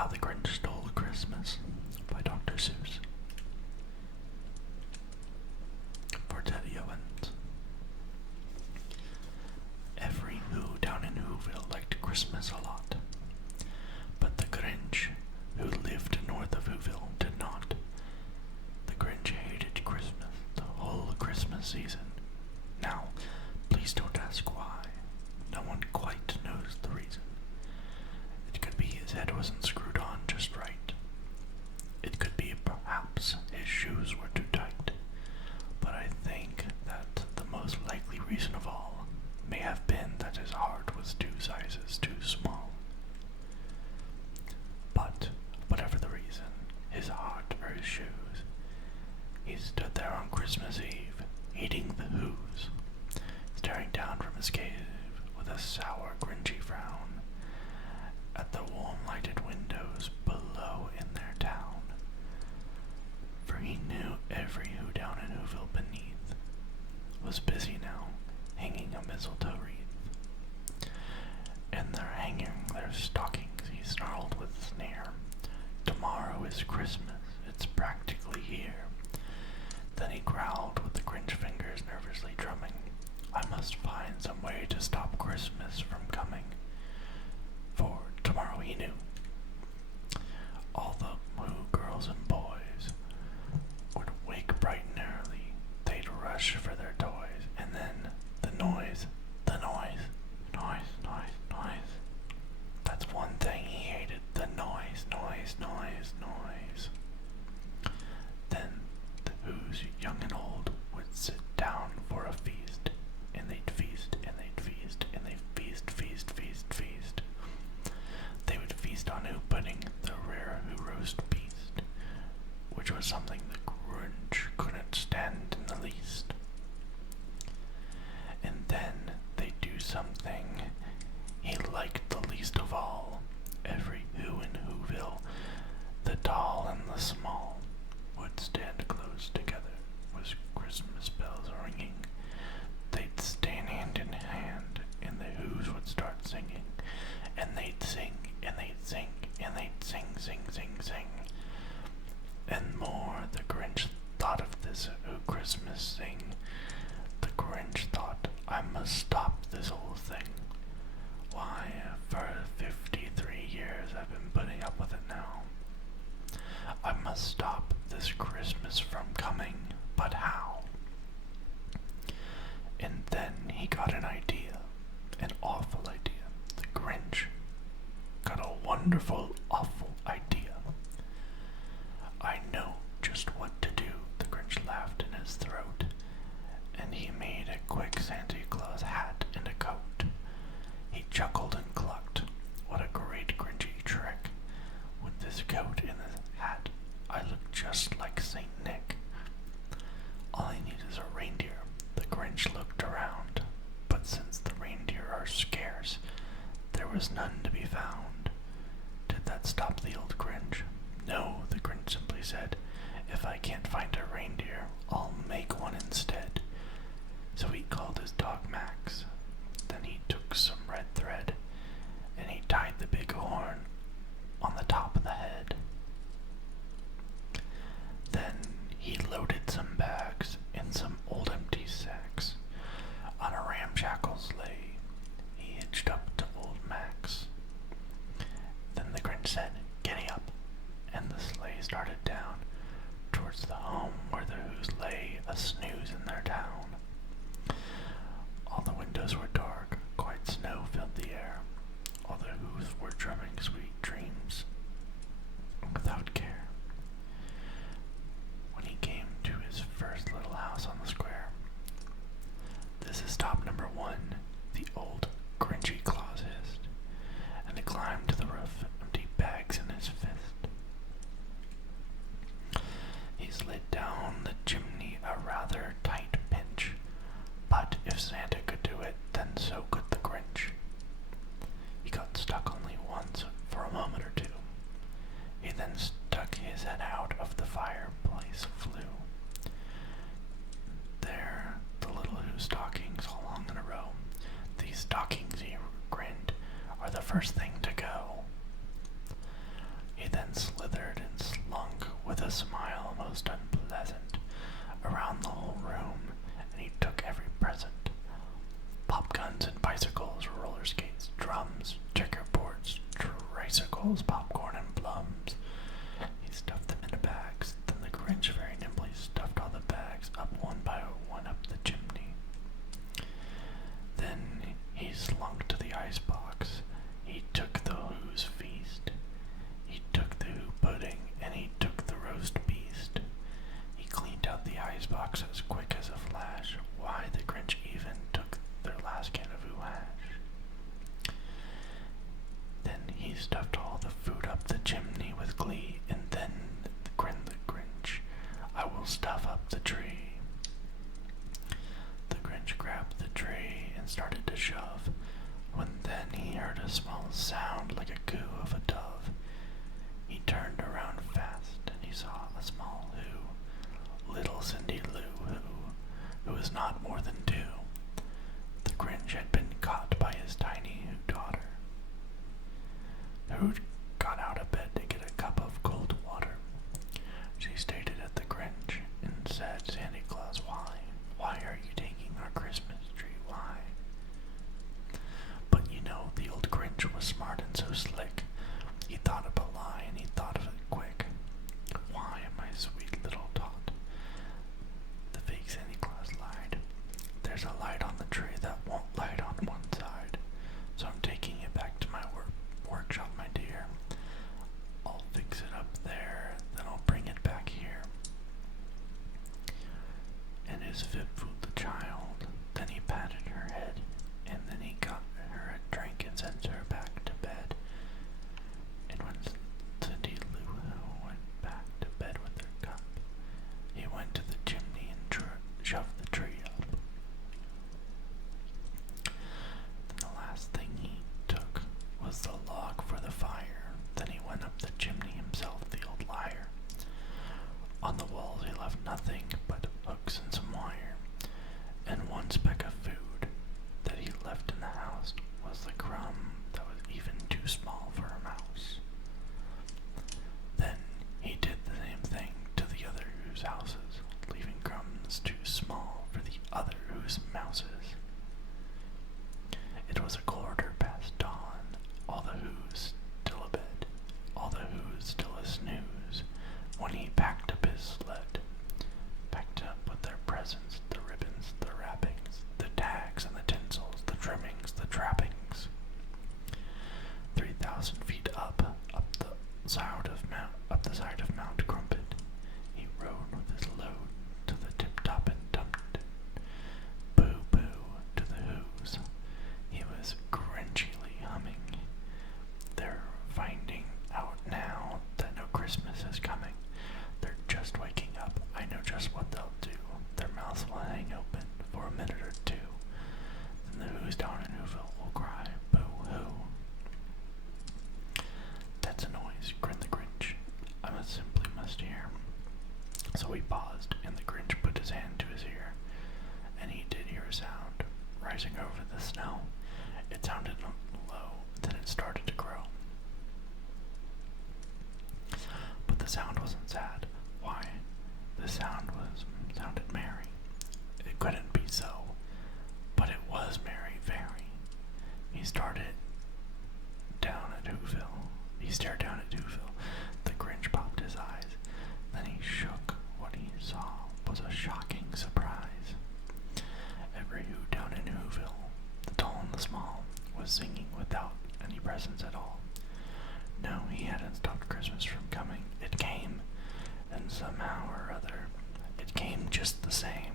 How the Grinch Stole Christmas by Dr. Seuss. For Teddy Owens. Every Who down in Whoville liked Christmas a lot, but the Grinch, who lived north of Whoville, did not. The Grinch hated Christmas the whole Christmas season. Now, please don't ask why. No one quite knows the reason. It could be his head wasn't screwed on just right. It could be perhaps his shoes were too tight. But I think that the most likely reason of all may have been that his heart was 2 sizes too small. But, whatever the reason, his heart or his shoes, he stood there on Christmas Eve, eating the Who's, staring down from his cave with a sour, grinchy frown at the warm-lighted windows below in their town. For he knew every Who down in Whoville beneath was busy now, hanging a mistletoe wreath. And they're hanging their stockings, he snarled with sneer. Tomorrow is Christmas, it's practically here. Then he growled with the Grinch fingers nervously drumming. I must find some way to stop Christmas from coming. For tomorrow he knew all the Who girls and boys would wake bright and early. They'd rush for their toys, and then the noise, noise. That's one thing he hated, the noise. Then the Who's, young and old, would sit down for a feast, and they'd feast, and they'd feast, and they'd feast. They would feast on Who pudding, the rare Who roast beast, which was something the Grinch couldn't stand in the least. And then they'd do something he liked the least of all. Every Who in Whoville, the tall and the small, would stand close together with Christmas bells ringing. They'd stand hand in hand, and the Who's would start singing, and they'd sing, and they'd sing, and they'd sing. And more the Grinch thought of this Who Christmas sing, the Grinch thought, I must stop this whole thing. Why, for 53 years I've been putting up with it now. I must stop this Christmas from coming, but how? And then he got an idea, an awful idea. The Grinch got a wonderful, awful idea. I know just what to do, the Grinch laughed in his throat, and he made a quick Santa Claus hat and a coat. He chuckled and clucked. What a great Grinchy trick. With this coat and this hat, I look just like Saint Nick. All I need is a reindeer. The Grinch looked around, but since the reindeer are scarce, there was none to be found. Did that stop the old Grinch? No, the Grinch simply said, if I can't find a reindeer, I'll make one instead. So he called his dog Max. Then he took some red thread, and he tied the big horn on the top of the head. Then he loaded some bags in some old empty sacks on a ramshackle sleigh. He hitched up to old Max. Then the Grinch said, "Giddy up," and the sleigh started down towards the home where the Who's lay a snooze in their town. All the windows were dark, quiet snow filled the air. All the Who's were drumming sweet dreams without care. When he came to his first little house on the square, this is stop number 1, the old Grinchy Claus hissed, and he climbed to the roof, empty bags in his fist. He slid down the chimney a rather tight pinch, but if Santa could do it, then so could the Grinch. He got stuck only once for a moment or two. He then stuck his head out of the fireplace flue. There, the little Who stockings all hung in a row. These stockings, he grinned, are the first thing to go. a smile most unpleasant around the whole room, and he took every present. Pop guns and bicycles, roller skates, drums, checkerboards, tricycles, popcorn and plums. He stuffed them into bags. Then the Grinch very nimbly stuffed all the bags up one by one up the chimney. Then he slunk to the icebox. He took the Who's feast. He took the Who pudding, and he took the roast beast. He cleaned out the icebox as quick as a flash. Why, the Grinch even took their last can of Who hash. Then he stuffed all the food up the chimney with glee, and then grinned the Grinch, I will stuff up the tree. The Grinch grabbed the tree and started to shove, when then he heard a small sound like a coo of a dove. He turned around fast, and he saw a small Who, little Cindy Lou who was not more than 2. The Grinch had been caught by his tiny Who daughter. Who got out of bed to get a cup of cold water. She stared at the Grinch and said, Santa Claus, why? Why are you taking our Christmas tree? Why? But you know, the old Grinch was smart and so slick. He thought of a lie, and he thought of it quick. Why, my sweet little tot? The fake Santa Claus lied. There's a light on the tree that won't light on one side, so I'm taking it back to my workshop, my dear. I'll fix it up there, then I'll bring it back here. And his fib fooled the child. Then he patted her head, and then he got her a drink and sent her back to bed. And when Cindy Lou Who went back to bed with her cup, he went to the chimney and shoved the tree up. Then the last thing he took was the log for the fire. Then he went up the chimney himself, the old liar. On the walls he left nothing but hooks and some wire, and one speck of food that he left in the house was the crumb that was even too small for a mouse. Then he did the same thing to the other Who's houses, leaving crumbs too small for the other Who's mouses. It was a quarter past dawn, all the Who's still abed, all the Who's still a snooze, when he packed up his sled, packed up with their presents, the ribbons, the wrappings, the tags and the tinsels, the trimmings, the trappings. 3,000 feet up the side of Mount Crumpet, he rode with his load to the tip-top and dumped it. Boo-boo to the Who's. He was grinchily humming. They're finding out now that no Christmas is coming. They're just waking up. I know just what they'll do. Their mouths will hang open for a minute or two. Then the Who's down in Whoville will cry, boo-hoo. That's a noise, grinned the Grinch. I simply must hear. So he paused, and the Grinch put his hand to his ear, and he did hear a sound rising over the snow. It sounded low, then it started to grow. But the sound wasn't sad. Why? The sounded merry. It couldn't be so, but it was merry, very. He stared down at Whoville. The Grinch popped his eyes. Then he shook. What he saw was a shocking surprise. Every Who down in Whoville, the tall and the small, was singing without any presents at all. No, he hadn't stopped Christmas from coming. It came, and somehow or other, it came just the same.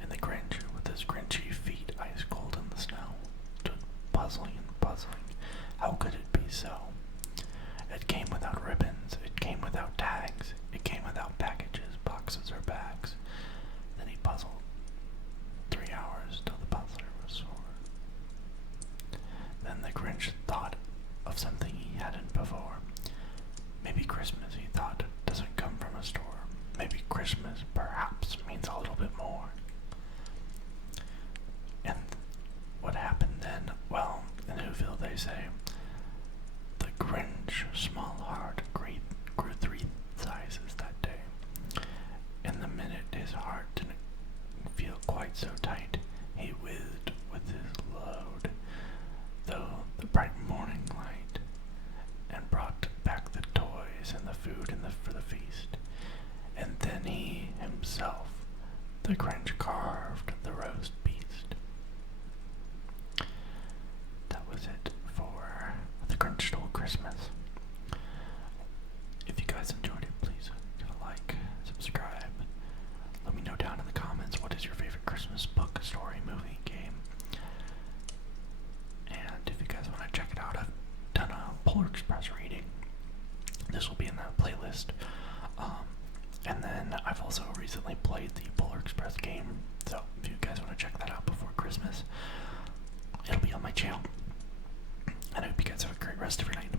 And the Grinch, with his Grinchy feet ice cold in the snow, stood puzzling and puzzling. How could it be so? It came without ribbons, it came without tags, it came without packages, boxes, or bags. Then he puzzled 3 hours till the puzzler was sore. Then the Grinch thought of something he hadn't before. Maybe Christmas, he thought, doesn't come from a store. Maybe Christmas, perhaps, means a little bit more. And what happened then? Well, in Whoville they say, the Grinch small heart grew rest of your night.